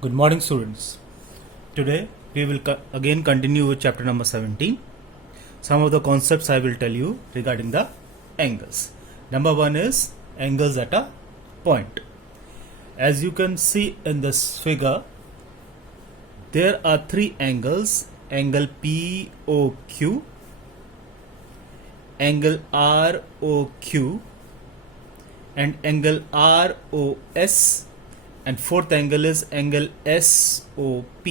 Good morning, students. Today we will again continue with chapter number 17. Some of the concepts I will tell you regarding the angles. Number one is angles at a point. As you can see in this figure, there are three angles: angle POQ, angle ROQ, and angle ROS, and fourth angle is angle SOP.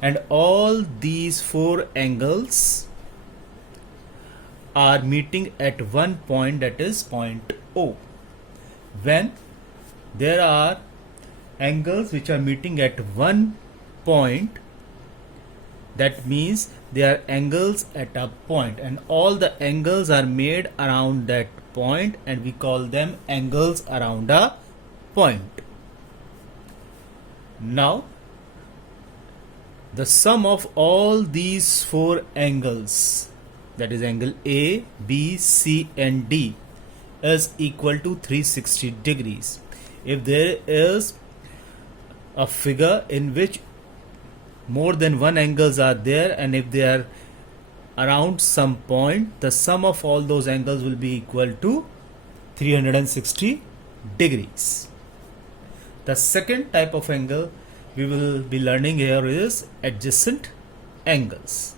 And all these four angles are meeting at one point, that is point O. When there are angles which are meeting at one point, that means they are angles at a point, and all the angles are made around that point, and we call them angles around a point. Now, the sum of all these four angles, that is angle A, B, C and D, is equal to 360 degrees. If there is a figure in which more than one angles are there, and if they are around some point, the sum of all those angles will be equal to 360 degrees. The second type of angle we will be learning here is adjacent angles.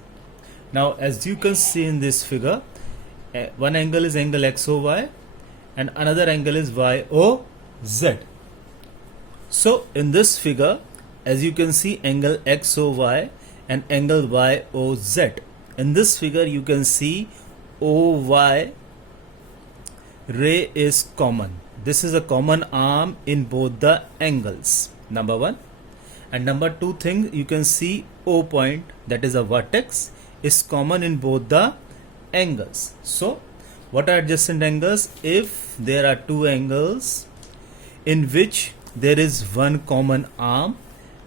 Now, as you can see in this figure, one angle is angle XOY and another angle is YOZ. So, in this figure, as you can see, angle XOY and angle YOZ. In this figure, you can see OY ray is common. This is a common arm in both the angles, number one. And number two thing, you can see O point, that is a vertex, is common in both the angles. So, what are adjacent angles? If there are two angles in which there is one common arm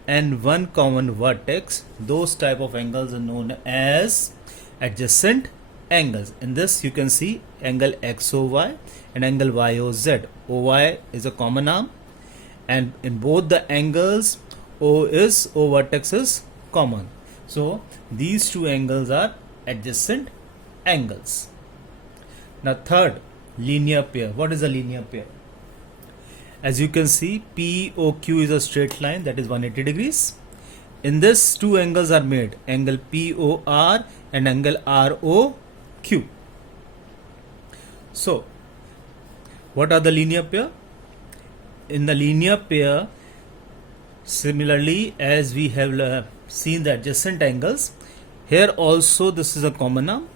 and one common vertex, those type of angles are known as adjacent angles. In this, you can see angle XOY and angle YOZ. OY is a common arm, and in both the angles, O vertex is common. So, these two angles are adjacent angles. Now, third, linear pair. What is a linear pair? As you can see, POQ is a straight line, that is 180 degrees. In this, two angles are made, angle POR and angle ROQ. So, what are the linear pair? In the linear pair, similarly as we have seen the adjacent angles, here also this is a common arm.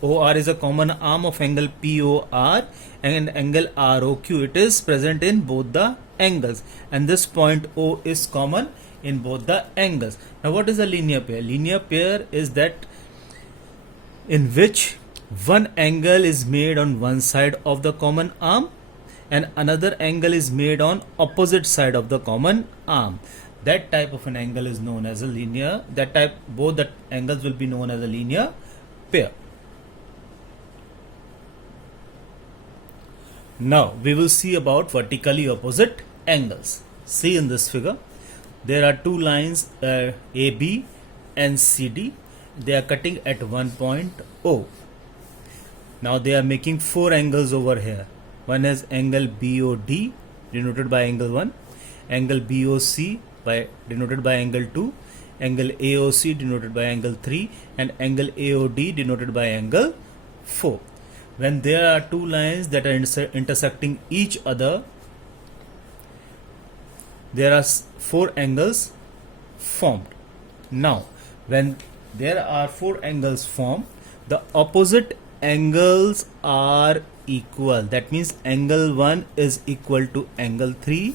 OR is a common arm of angle POR and angle ROQ. It is present in both the angles, and this point O is common in both the angles. Now, what is a linear pair? Linear pair is that in which one angle is made on one side of the common arm and another angle is made on opposite side of the common arm. That type of an angle is known as a linear. Both the angles will be known as a linear pair. Now, we will see about vertically opposite angles. See in this figure, there are two lines AB and CD. They are cutting at one point O. Now, they are making four angles over here. One is angle BOD, denoted by angle 1, angle BOC denoted by angle 2, angle AOC denoted by angle 3, and angle AOD denoted by angle 4. When there are two lines that are intersecting each other, there are four angles formed. Now, when there are four angles formed, the opposite angles are equal. That means angle 1 is equal to angle 3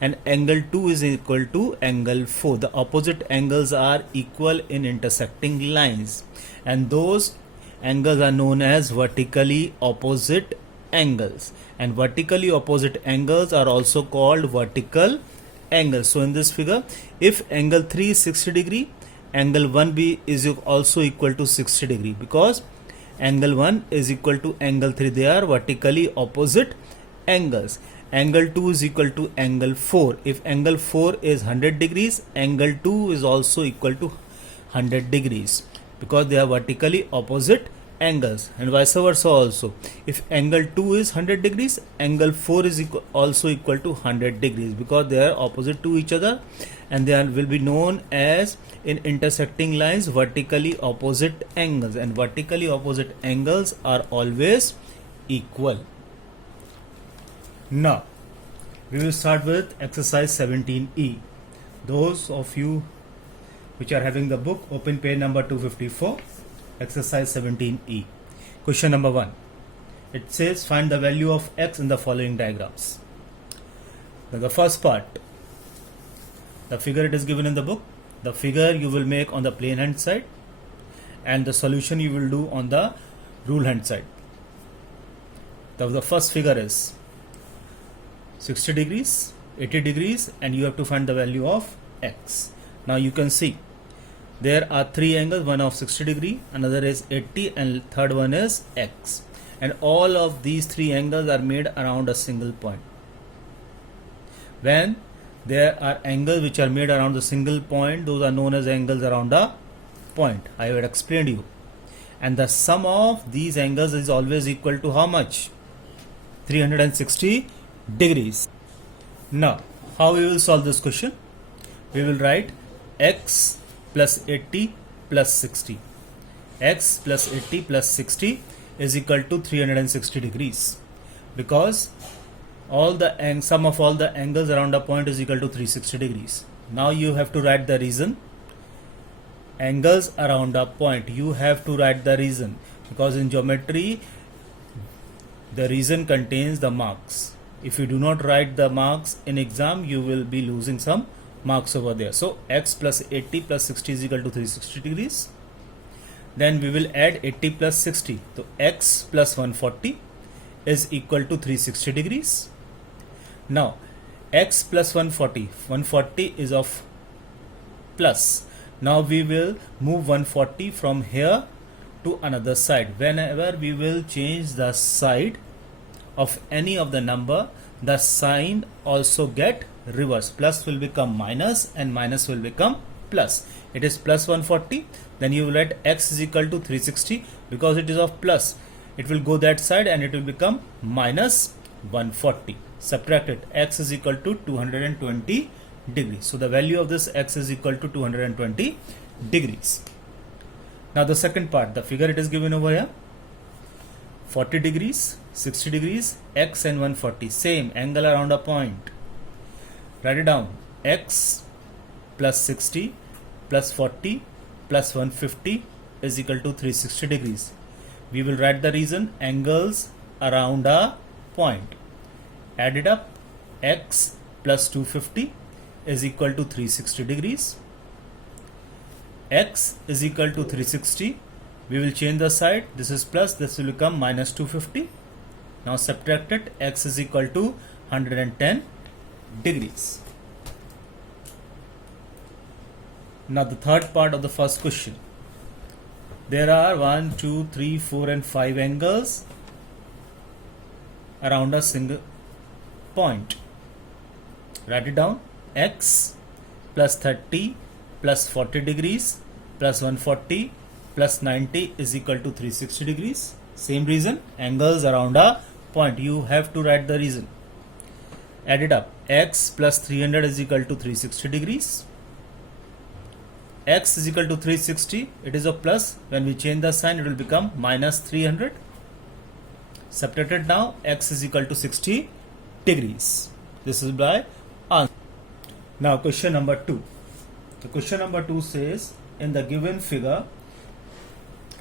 and angle 2 is equal to angle 4. The opposite angles are equal in intersecting lines, and those angles are known as vertically opposite angles, and vertically opposite angles are also called vertical angles. So, in this figure, if angle 3 is 60 degree, angle 1B is also equal to 60 degree, because angle 1 is equal to angle 3. They are vertically opposite angles. angle 2 is equal to angle 4. If angle 4 is 100 degrees, angle 2 is also equal to 100 degrees because they are vertically opposite angles, and vice versa also. If angle 2 is 100 degrees, angle 4 is also equal to 100 degrees because they are opposite to each other, and they will be known as, in intersecting lines, vertically opposite angles, and vertically opposite angles are always equal. Now we will start with exercise 17E. Those of you which are having the book, open page number 254, exercise 17E. Question number 1. It says find the value of x in the following diagrams. Now the first part, the figure it is given in the book, the figure you will make on the plane hand side, and the solution you will do on the rule hand side. The first figure is 60 degrees, 80 degrees, and you have to find the value of x. Now you can see there are three angles, one of 60 degree, another is 80, and third one is x. And all of these three angles are made around a single point. When there are angles which are made around the single point, those are known as angles around a point. I have explained you. And the sum of these angles is always equal to how much? 360 degrees. Now, how we will solve this question? We will write x plus 80 plus 60. X plus 80 plus 60 is equal to 360 degrees because all the sum of all the angles around a point is equal to 360 degrees. Now you have to write the reason. Angles around a point, you have to write the reason because in geometry the reason contains the marks. If you do not write the marks in exam, you will be losing some marks over there. So x plus 80 plus 60 is equal to 360 degrees. Then we will add 80 plus 60. So x plus 140 is equal to 360 degrees. Now x plus 140 is of plus. Now we will move 140 from here to another side. Whenever we will change the side of any of the number, the sign also get reversed. Plus will become minus and minus will become plus. It is plus 140. Then you will write x is equal to 360 because it is of plus. It will go that side and it will become minus 140. Subtract it. X is equal to 220 degrees. So the value of this x is equal to 220 degrees. Now the second part, the figure it is given over here, 40 degrees, 60 degrees, x and 140, same angle around a point. Write it down. X plus 60 plus 40 plus 150 is equal to 360 degrees. We will write the reason, angles around a point. Add it up. X plus 250 is equal to 360 degrees. X is equal to 360. We will change the side. This is plus, this will become minus 250. Now subtract it. X is equal to 110 degrees. Now the third part of the first question. There are 1, 2, 3, 4 and 5 angles around a single point. Write it down. X plus 30 plus 40 degrees plus 140 plus 90 is equal to 360 degrees. Same reason, angles around a point. You have to write the reason. Add it up. X plus 300 is equal to 360 degrees. X is equal to 360. It is a plus. When we change the sign, it will become minus 300. Subtract it now. X is equal to 60 degrees. This is by answer. Now question number 2. The question number 2 says, in the given figure,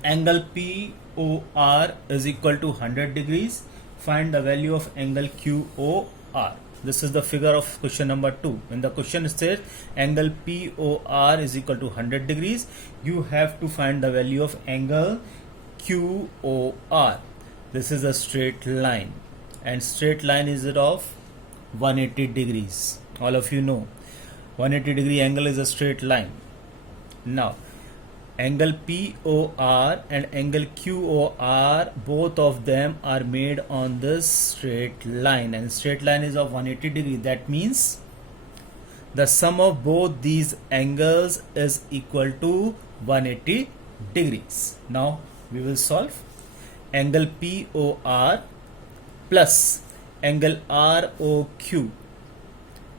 angle POR is equal to 100 degrees. Find the value of angle QOR. This is the figure of question number 2. When the question says angle POR is equal to 100 degrees, you have to find the value of angle QOR. This is a straight line, and straight line is it of 180 degrees. All of you know 180 degree angle is a straight line. Now angle POR and angle QOR, both of them are made on this straight line, and straight line is of 180 degree. That means the sum of both these angles is equal to 180 degrees. Now we will solve. Angle POR plus angle ROQ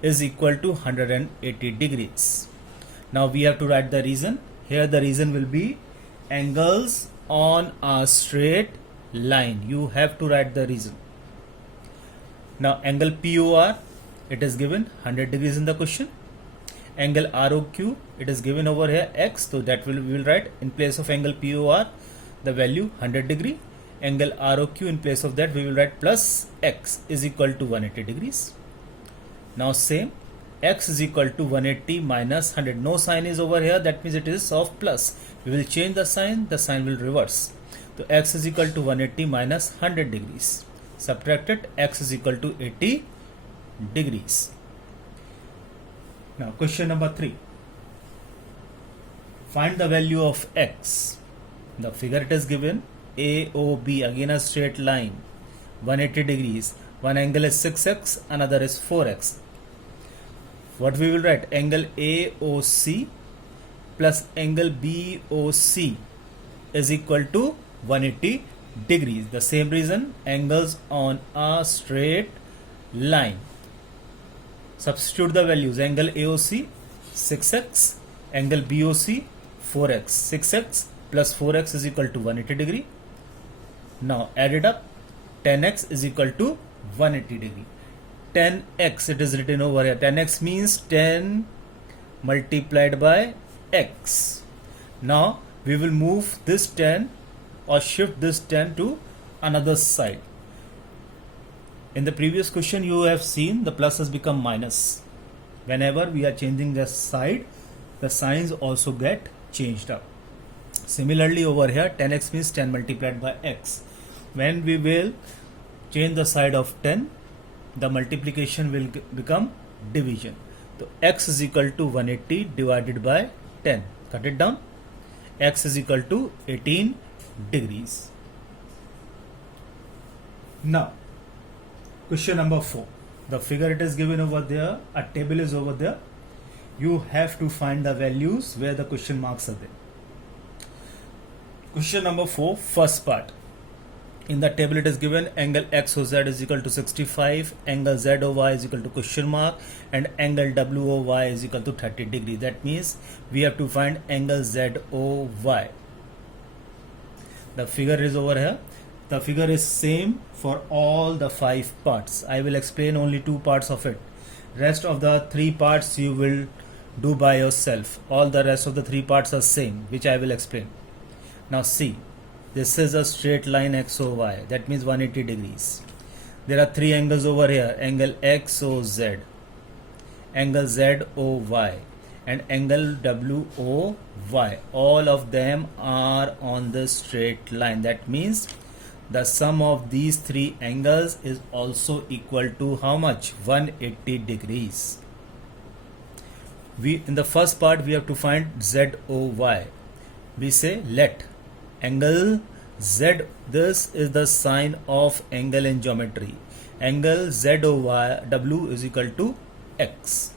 is equal to 180 degrees. Now we have to write the reason. Here the reason will be angles on a straight line. You have to write the reason. Now angle POR, it is given 100 degrees in the question. Angle ROQ, it is given over here x, so that we will write in place of angle POR the value 100 degree. Angle ROQ, in place of that we will write plus x is equal to 180 degrees. Now same, x is equal to 180 minus 100. No sign is over here, that means it is of plus. We will change the sign will reverse. So x is equal to 180 minus 100 degrees. Subtracted, x is equal to 80 degrees. Now question number 3. Find the value of x. The figure it is given, AOB, again a straight line, 180 degrees. One angle is 6x, another is 4x. What we will write? Angle AOC plus angle BOC is equal to 180 degrees. The same reason, angles on a straight line. Substitute the values. Angle AOC 6x, angle BOC 4x. 6x plus 4x is equal to 180 degree. Now add it up. 10x is equal to 180 degree. 10x, it is written over here. 10x means 10 multiplied by x. Now we will move this 10 or shift this 10 to another side. In the previous question you have seen the plus has become minus. Whenever we are changing the side, the signs also get changed up. Similarly over here, 10x means 10 multiplied by x. When we will change the side of 10, the multiplication will become division. So x is equal to 180 divided by 10. Cut it down. X is equal to 18 degrees. Now question number 4. The figure it is given over there, a table is over there. You have to find the values where the question marks are there. Question number 4, first part. In the table it is given angle XOZ is equal to 65, angle ZOY is equal to question mark, and angle WOY is equal to 30 degree. That means we have to find angle ZOY. The figure is over here. The figure is same for all the 5 parts. I will explain only 2 parts of it. Rest of the 3 parts you will do by yourself. All the rest of the 3 parts are same, which I will explain. Now see. This is a straight line XOY, that means 180 degrees. There are 3 angles over here, angle XOZ, angle ZOY, and angle WOY. All of them are on the straight line. That means the sum of these 3 angles is also equal to how much? 180 degrees. In the first part we have to find ZOY. We say let angle Z, this is the sign of angle in geometry. Angle ZOY W is equal to X.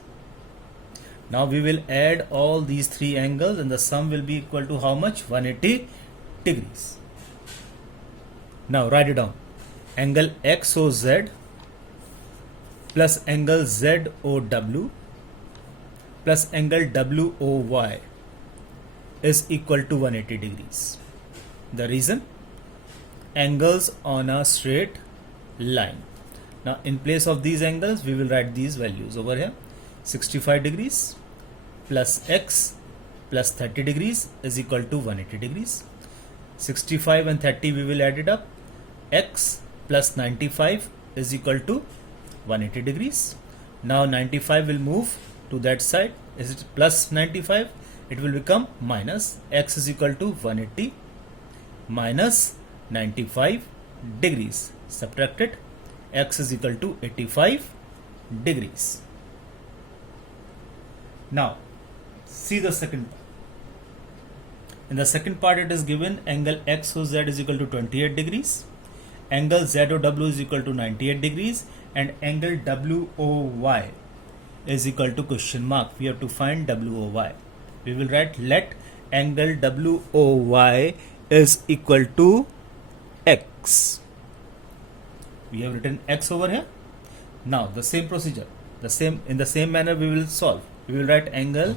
Now we will add all these 3 angles and the sum will be equal to how much? 180 degrees. Now write it down. Angle XOZ plus angle ZOW plus angle WOY is equal to 180 degrees. The reason? Angles on a straight line. Now in place of these angles we will write these values over here. 65 degrees plus x plus 30 degrees is equal to 180 degrees. 65 and 30 we will add it up. X plus 95 is equal to 180 degrees. Now 95 will move to that side. Is it plus 95? It will become minus. X is equal to 180 minus 95 degrees. Subtracted, x is equal to 85 degrees. Now see the second part. In the second part, it is given angle XOZ is equal to 28 degrees, angle ZOW is equal to 98 degrees, and angle WOY is equal to question mark. We have to find WOY. We will write let angle WOY is equal to X. We have written X over here. Now the same procedure, in the same manner we will solve. We will write angle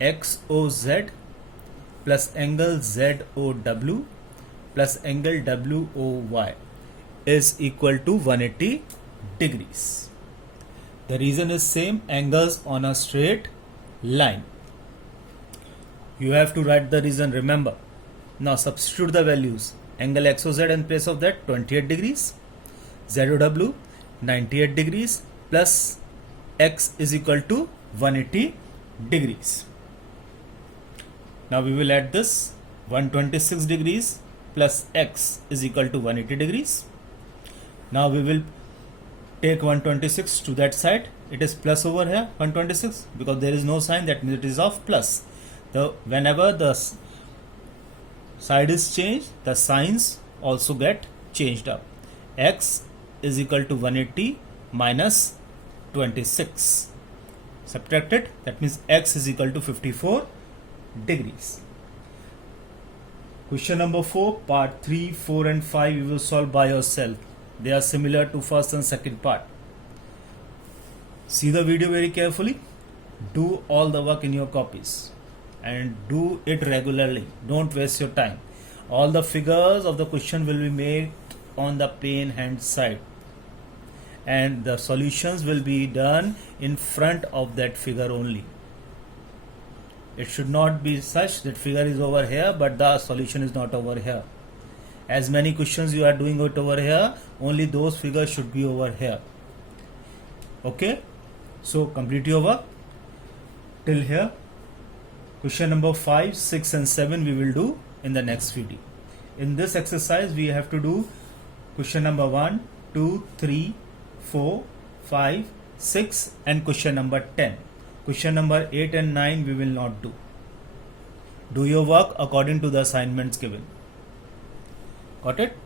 XOZ plus angle ZOW plus angle WOY is equal to 180 degrees. The reason is same, angles on a straight line. You have to write the reason, remember. Now substitute the values. Angle XOZ in place of that 28 degrees, ZOW 98 degrees plus X is equal to 180 degrees. Now we will add this 126 degrees plus X is equal to 180 degrees. Now we will take 126 to that side. It is plus over here 126 because there is no sign, that means it is of plus. Whenever the side is changed, the signs also get changed up. X is equal to 180 minus 26. Subtracted, that means X is equal to 54 degrees. Question number 4, part 3, 4 and 5 you will solve by yourself. They are similar to first and second part. See the video very carefully. Do all the work in your copies and do it regularly. Don't waste your time. All the figures of the question will be made on the plain hand side, and the solutions will be done in front of that figure only. It should not be such that figure is over here but the solution is not over here. As many questions you are doing it over here, only those figures should be over here. Okay, so complete your work till here. Question number 5, 6 and 7 we will do in the next video. In this exercise we have to do question number 1, 2, 3, 4, 5, 6 and question number 10. Question number 8 and 9 we will not do. Do your work according to the assignments given. Got it?